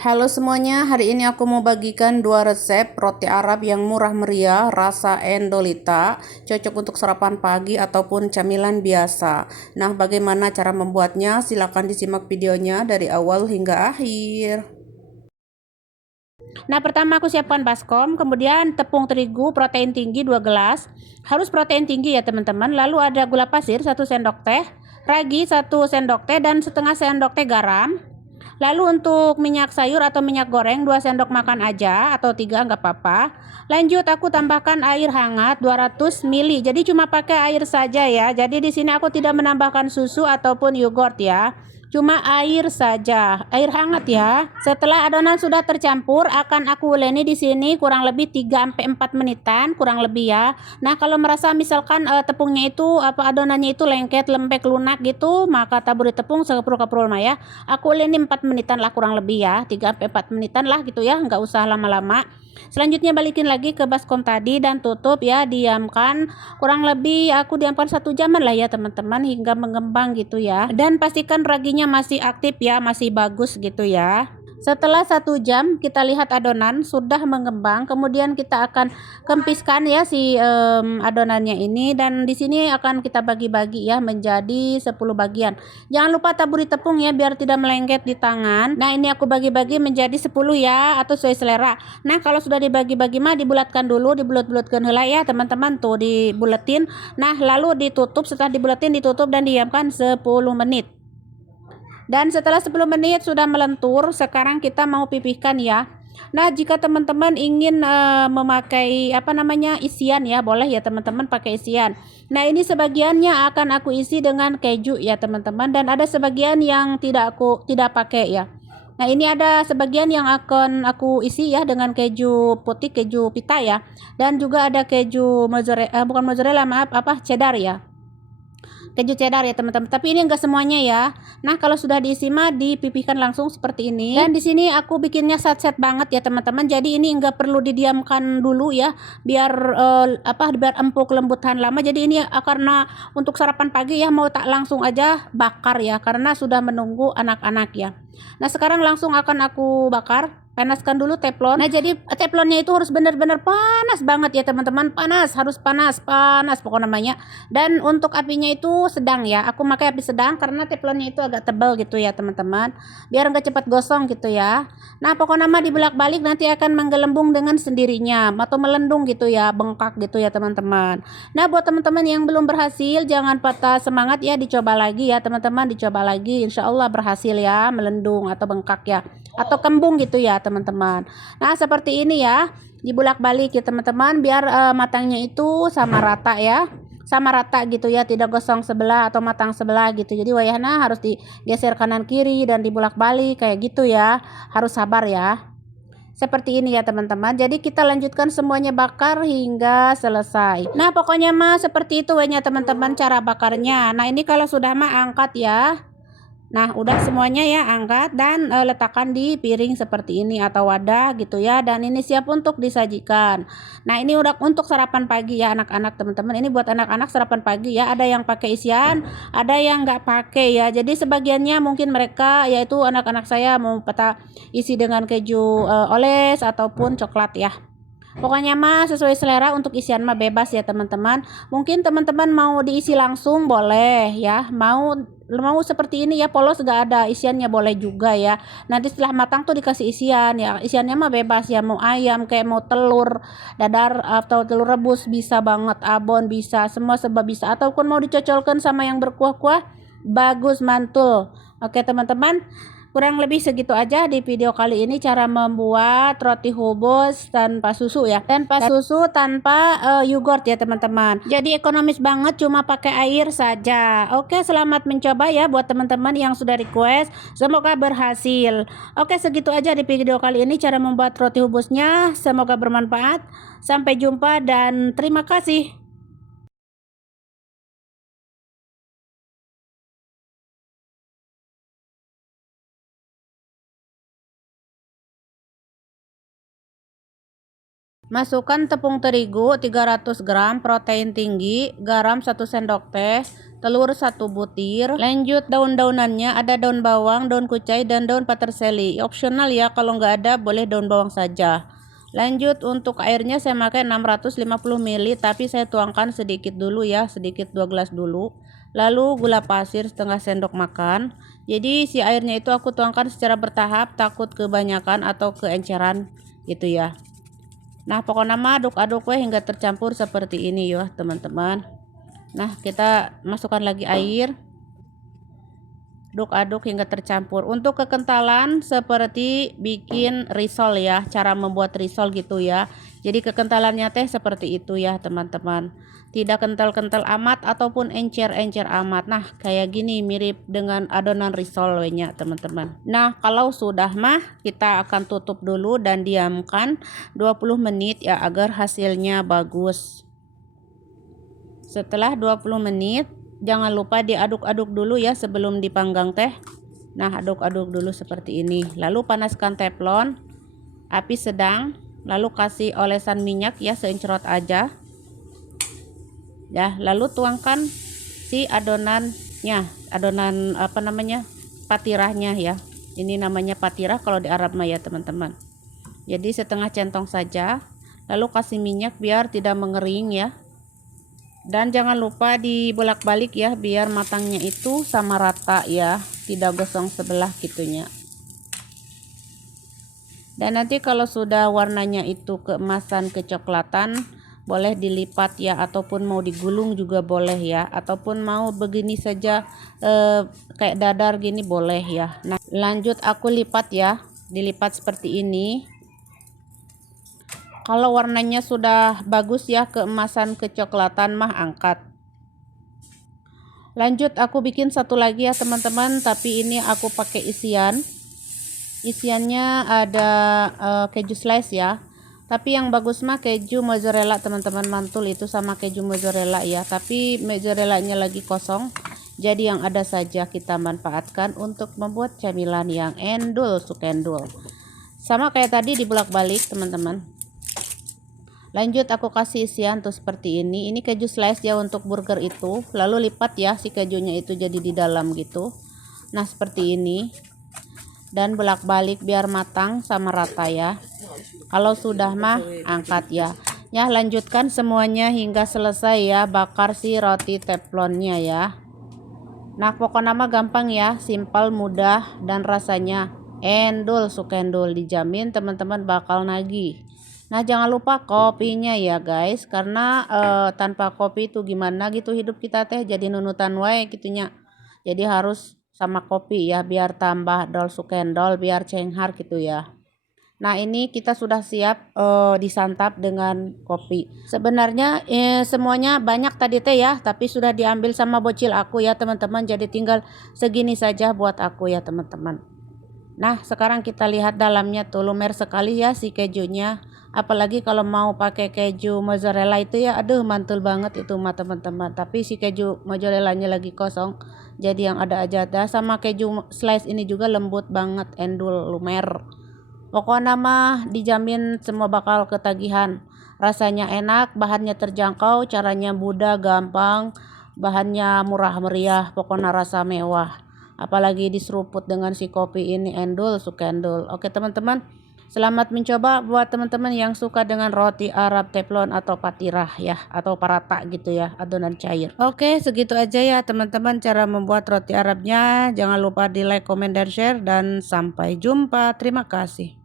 Halo semuanya, hari ini aku mau bagikan dua resep roti Arab yang murah meriah, rasa endolita, cocok untuk sarapan pagi ataupun camilan biasa. Nah, bagaimana cara membuatnya? Silahkan disimak videonya dari awal hingga akhir. Nah, pertama aku siapkan baskom, kemudian tepung terigu protein tinggi 2 gelas. Harus protein tinggi ya teman-teman. Lalu ada gula pasir 1 sendok teh, ragi 1 sendok teh, dan setengah sendok teh garam. Lalu untuk minyak sayur atau minyak goreng 2 sendok makan aja atau 3 nggak apa-apa. Lanjut aku tambahkan air hangat 200 ml. Jadi cuma pakai air saja ya. Jadi di sini aku tidak menambahkan susu ataupun yogurt ya. Cuma air saja, air hangat ya. Setelah adonan sudah tercampur, akan aku uleni di sini kurang lebih 3-4 menitan, kurang lebih ya. Nah, kalau merasa misalkan tepungnya itu adonannya itu lengket, lembek, lunak gitu, maka taburi tepung sekeprul-keprul mah ya. Aku uleni 4 menitan lah kurang lebih ya, 3-4 menitan lah gitu ya, nggak usah lama-lama. Selanjutnya balikin lagi ke baskom tadi dan tutup ya, diamkan kurang lebih aku diamkan 1 jaman lah ya teman-teman, hingga mengembang gitu ya. Dan pastikan raginya masih aktif ya, masih bagus gitu ya. Setelah 1 jam kita lihat adonan sudah mengembang, kemudian kita akan kempiskan ya si adonannya ini, dan di sini akan kita bagi-bagi ya menjadi 10 bagian. Jangan lupa taburi tepung ya biar tidak melengket di tangan. Nah, ini aku bagi-bagi menjadi 10 ya, atau sesuai selera. Nah, kalau sudah dibagi-bagi mah dibulatkan dulu, dibulat-bulatkan heula ya teman-teman, tuh dibulatin. Nah, lalu ditutup, setelah dibulatin ditutup dan diamkan 10 menit. Dan setelah 10 menit sudah melentur, sekarang kita mau pipihkan ya. Nah, jika teman-teman ingin memakai isian ya, boleh ya teman-teman pakai isian. Nah, ini sebagiannya akan aku isi dengan keju ya teman-teman, dan ada sebagian yang tidak pakai ya. Nah, ini ada sebagian yang akan aku isi ya dengan keju putih, keju pita ya, dan juga ada keju mozzarella, bukan mozzarella, maaf, cheddar ya, keju cheddar ya teman-teman, tapi ini enggak semuanya ya. Nah, kalau sudah diisi mah dipipihkan langsung seperti ini. Dan di sini aku bikinnya set-set banget ya teman-teman, jadi ini enggak perlu didiamkan dulu ya, biar biar empuk lembut tahan lama. Jadi ini karena untuk sarapan pagi ya, mau tak langsung aja bakar ya, karena sudah menunggu anak-anak ya. Nah, sekarang langsung akan aku bakar. Panaskan dulu teflon. Nah, jadi teflonnya itu harus benar-benar panas banget ya teman-teman, panas, harus panas pokoknya namanya. Dan untuk apinya itu sedang ya, aku pakai api sedang karena teflonnya itu agak tebal gitu ya teman-teman, biar nggak cepat gosong gitu ya. Nah, pokoknya mah dibolak-balik nanti akan menggelembung dengan sendirinya atau melendung gitu ya, bengkak gitu ya teman-teman. Nah, buat teman-teman yang belum berhasil jangan patah semangat ya, dicoba lagi ya teman-teman, dicoba lagi, insya Allah berhasil ya, melendung atau bengkak ya, atau kembung gitu ya teman-teman. Nah, seperti ini ya, dibulak-balik ya teman-teman, biar matangnya itu sama rata ya, sama rata gitu ya, tidak gosong sebelah atau matang sebelah gitu. Jadi wayahna harus digeser kanan kiri dan dibulak-balik kayak gitu ya, harus sabar ya, seperti ini ya teman-teman. Jadi kita lanjutkan semuanya bakar hingga selesai. Nah, pokoknya mah seperti itu wehnya teman-teman cara bakarnya. Nah, ini kalau sudah mah angkat ya. Nah, udah semuanya ya, angkat dan letakkan di piring seperti ini atau wadah gitu ya, dan ini siap untuk disajikan. Nah, ini udah untuk sarapan pagi ya anak-anak teman-teman. Ini buat anak-anak sarapan pagi ya, ada yang pakai isian, ada yang nggak pakai ya. Jadi sebagiannya mungkin mereka, yaitu anak-anak saya, mau isi dengan keju oles ataupun coklat ya. Pokoknya mah sesuai selera, untuk isian mah bebas ya teman-teman. Mungkin teman-teman mau diisi langsung boleh ya, mau seperti ini ya, polos gak ada isiannya boleh juga ya. Nanti setelah matang tuh dikasih isian ya, isiannya mah bebas ya, mau ayam kayak mau telur dadar atau telur rebus bisa banget, abon bisa, semua sebab bisa, ataupun mau dicocolkan sama yang berkuah-kuah bagus, mantul. Oke teman-teman, kurang lebih segitu aja di video kali ini, cara membuat roti hobos tanpa susu ya, tanpa susu, tanpa yogurt ya teman-teman. Jadi ekonomis banget, cuma pakai air saja. Oke, selamat mencoba ya buat teman-teman yang sudah request, semoga berhasil. Oke, segitu aja di video kali ini cara membuat roti hobosnya, semoga bermanfaat. Sampai jumpa dan terima kasih. Masukkan tepung terigu 300 gram, protein tinggi, garam 1 sendok teh, telur 1 butir. Lanjut daun-daunannya, ada daun bawang, daun kucai, dan daun peterseli. Opsional ya, kalau nggak ada boleh daun bawang saja. Lanjut untuk airnya saya pakai 650 ml, tapi saya tuangkan sedikit dulu ya, sedikit 2 gelas dulu. Lalu gula pasir setengah sendok makan. Jadi si airnya itu aku tuangkan secara bertahap, takut kebanyakan atau keenceran gitu ya. Nah pokoknya mah aduk-aduk hingga tercampur seperti ini ya teman-teman. Nah kita masukkan lagi air, aduk-aduk hingga tercampur. Untuk kekentalan seperti bikin risol ya, cara membuat risol gitu ya. Jadi kekentalannya teh seperti itu ya teman-teman, tidak kental-kental amat ataupun encer-encer amat. Nah kayak gini mirip dengan adonan risol nya teman-teman. Nah kalau sudah mah kita akan tutup dulu dan diamkan 20 menit ya agar hasilnya bagus. Setelah 20 menit jangan lupa diaduk-aduk dulu ya sebelum dipanggang teh. Nah aduk-aduk dulu seperti ini, lalu panaskan teflon api sedang, lalu kasih olesan minyak ya seencerot aja ya, lalu tuangkan si adonannya, adonan apa namanya, patirahnya ya. Ini namanya patirah kalau di Arab mah ya teman-teman. Jadi setengah centong saja, lalu kasih minyak biar tidak mengering ya. Dan jangan lupa dibolak-balik ya biar matangnya itu sama rata ya, tidak gosong sebelah gitunya. Dan nanti kalau sudah warnanya itu keemasan kecoklatan, boleh dilipat ya, ataupun mau digulung juga boleh ya, ataupun mau begini saja kayak dadar gini boleh ya. Nah lanjut aku lipat ya, dilipat seperti ini. Kalau warnanya sudah bagus ya keemasan kecoklatan mah angkat. Lanjut aku bikin satu lagi ya teman-teman, tapi ini aku pakai isiannya ada keju slice ya, tapi yang bagus mah keju mozzarella teman-teman, mantul itu sama keju mozzarella ya, tapi mozzarellanya lagi kosong, jadi yang ada saja kita manfaatkan untuk membuat camilan yang endul sukendul. Sama kayak tadi dibolak-balik teman-teman. Lanjut aku kasih isian tuh seperti ini keju slice ya untuk burger itu, lalu lipat ya si kejunya itu jadi di dalam gitu. Nah seperti ini, dan bolak-balik biar matang sama rata ya. Kalau sudah mah angkat ya. Ya lanjutkan semuanya hingga selesai ya, bakar si roti teflonnya ya. Nah pokoknya mah gampang ya, simpel, mudah, dan rasanya endul sukendul, dijamin teman-teman bakal nagih. Nah jangan lupa kopinya ya guys, karena tanpa kopi itu gimana gitu hidup kita teh, jadi nunutan wae gitunya. Jadi harus sama kopi ya biar tambah dol sukendol, biar cenghar gitu ya. Nah ini kita sudah siap disantap dengan kopi. Sebenarnya semuanya banyak tadi teh ya, tapi sudah diambil sama bocil aku ya teman-teman, jadi tinggal segini saja buat aku ya teman-teman. Nah sekarang kita lihat dalamnya tuh, lumer sekali ya si kejunya. Apalagi kalau mau pakai keju mozzarella itu ya, aduh mantul banget itu mah teman-teman. Tapi si keju mozzarellanya lagi kosong, jadi yang ada aja dah. Sama keju slice ini juga lembut banget, endul, lumer. Pokoknya mah dijamin semua bakal ketagihan. Rasanya enak, bahannya terjangkau, caranya mudah, gampang, bahannya murah meriah, pokoknya rasa mewah. Apalagi diseruput dengan si kopi ini, endul sukendul. Oke teman-teman, selamat mencoba buat teman-teman yang suka dengan roti Arab teflon atau patirah ya, atau parata gitu ya, adonan cair. Oke segitu aja ya teman-teman cara membuat roti Arabnya. Jangan lupa di like, comment, dan share, dan sampai jumpa. Terima kasih.